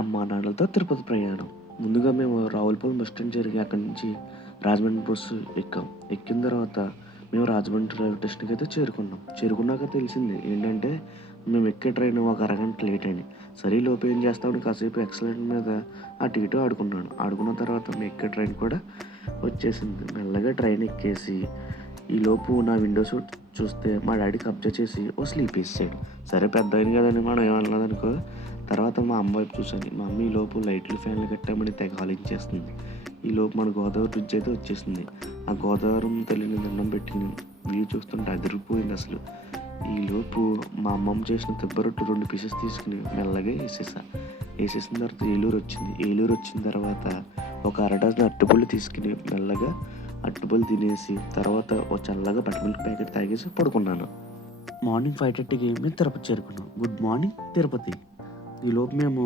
అమ్మా నాన్నలతో తిరుపతి ప్రయాణం. ముందుగా మేము రావులపాలెం బస్ స్టాండ్ చేరిగి అక్కడి నుంచి రాజమండ్రి బస్సు ఎక్కాం. ఎక్కిన తర్వాత మేము రాజమండ్రి రైల్వే స్టేషన్‌కి అయితే చేరుకున్నాం. చేరుకున్నాక తెలిసింది ఏంటంటే మేము ఎక్కే ట్రైన్ ఒక అరగంట లేట్ అని. సరే ఈలోపు ఏం చేస్తామని కాసేపు ఎక్సలెటర్ మీద అటు ఇటు ఆడుకున్నాను. ఆడుకున్న తర్వాత మేము ఎక్కే ట్రైన్ కూడా వచ్చేసింది. మెల్లగా ట్రైన్ ఎక్కేసి ఈలోపు నా విండోస్ చూస్తే మా డాడీ కబ్జా చేసి ఓ స్లీప్ వేసాడు. సరే పెద్దాయన కదండి మనం ఏమనలేదనుకో. తర్వాత మా అమ్మ వైపు చూశాను. మా అమ్మ ఈలోపు లైట్లు ఫ్యాన్లు కట్టామని తెగ ఆలోచించేస్తుంది. ఈలోపు మన గోదావరి బ్రిడ్జ్ అయితే వచ్చేసింది. ఆ గోదావరి తల్లిని దండం పెట్టి వ్యూ చూస్తుంటే అదిరిపోయింది అసలు. ఈలోపు మా అమ్మమ్మ చేసిన దెబ్బరొట్టు 2 పీసెస్ తీసుకుని మెల్లగా వేసేసిన తర్వాత ఏలూరు వచ్చింది. ఏలూరు వచ్చిన తర్వాత ఒక అరడజన్ అరటిపళ్ళు తీసుకుని మెల్లగా అరటిపళ్ళు తినేసి తర్వాత ఒక చల్లగా బటర్ మిల్క్ ప్యాకెట్ తాగేసి పడుకున్నాను. మార్నింగ్ 5:30కి మేము తిరుపతి చేరుకున్నాం. Good morning Tirupati. ఈలోపు మేము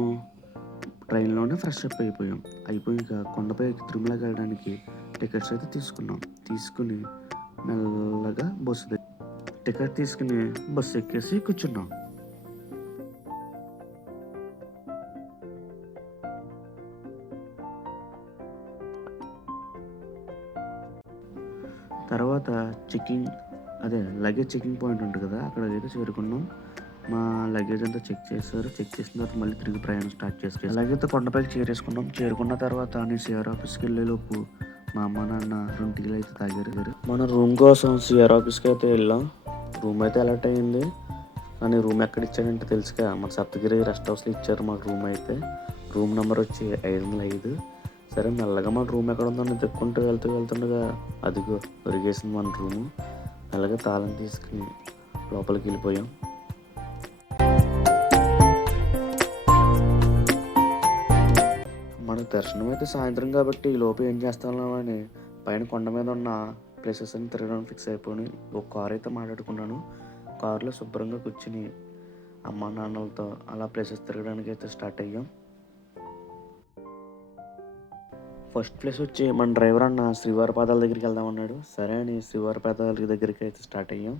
ట్రైన్లోనే ఫ్రెష్ అప్ అయిపోయాక కొండపైకి తిరుమలకి వెళ్ళడానికి టికెట్స్ అయితే తీసుకుని మెల్లగా టికెట్ తీసుకుని బస్సు ఎక్కేసి కూర్చున్నాం. తర్వాత లగేజ్ చెకింగ్ పాయింట్ ఉంటుంది కదా, అక్కడికైతే చేరుకున్నాం. మా లగేజ్ అంతా చెక్ చేశారు. చెక్ చేసిన తర్వాత మళ్ళీ తిరిగి ప్రయాణం స్టార్ట్ చేసి అలాగైతే కొండపైకి చేరేసుకున్నాం. చేరుకున్న తర్వాత నేను సిఆర్ ఆఫీస్కి వెళ్ళేలోపు మా అమ్మ నాన్న 2 టీలు అయితే తాగారు. మన రూమ్ కోసం సిఆర్ ఆఫీస్కి అయితే వెళ్ళాం. రూమ్ అయితే అలర్ట్ అయింది, కానీ రూమ్ ఎక్కడ ఇచ్చాడంటే తెలుసుగా మన సప్తగిరి రెస్ట్ హౌస్లో ఇచ్చారు మాకు రూమ్ అయితే. రూమ్ నెంబర్ వచ్చి 505. సరే మెల్లగా మన రూమ్ ఎక్కడ ఉందని తెక్కుంటూ వెళ్తుండగా అదిగో దొరికేసింది మన రూము. మెల్లగా తాళం తీసుకుని లోపలికి వెళ్ళిపోయాం. మన దర్శనం అయితే సాయంత్రం కాబట్టి ఈ లోపు ఏం చేస్తామని పైన కొండ మీద ఉన్న ప్లేసెస్ అని తిరగడానికి ఫిక్స్ అయిపోయి ఒక కార్ అయితే మాట్లాడుకున్నాను. కారులో శుభ్రంగా కూర్చుని అమ్మా నాన్నలతో అలా ప్లేసెస్ తిరగడానికి అయితే స్టార్ట్ అయ్యాం. ఫస్ట్ ప్లేస్ వచ్చి మన డ్రైవర్ అన్న శ్రీవారి పాదాల దగ్గరికి వెళ్దామన్నాడు. సరే అని శ్రీవారి పాదాల దగ్గరికి అయితే స్టార్ట్ అయ్యాం.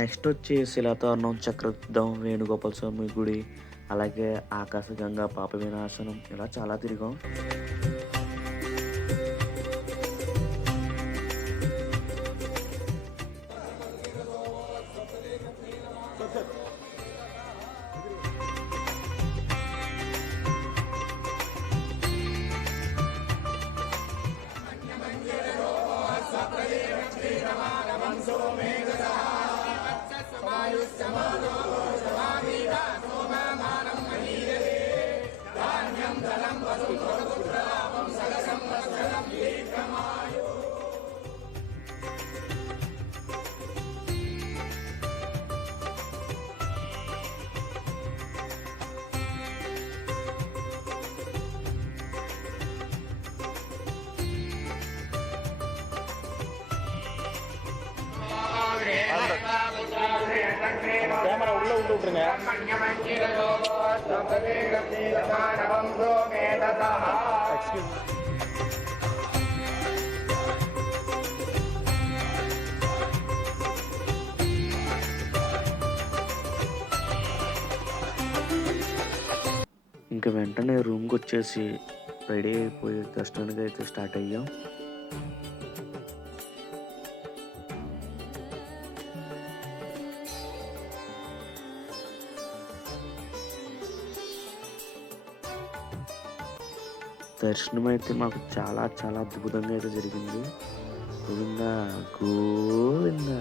నెక్స్ట్ వచ్చి శిలాతోరణం, చక్రతీర్థం, వేణుగోపాల స్వామి గుడి, అలాగే ఆకాశగంగా, పాప వినాశనం, ఇలా చాలా తిరిగాం. கேமரா உள்ள விட்டுருங்க. ఇంకా వెంటనే రూమ్కి వచ్చేసి రెడీ అయిపోయి దర్శనానికి అయితే స్టార్ట్ అయ్యాం. దర్శనం అయితే మాకు చాలా చాలా అద్భుతంగా అయితే జరిగింది. గోవిందా గోవిందా.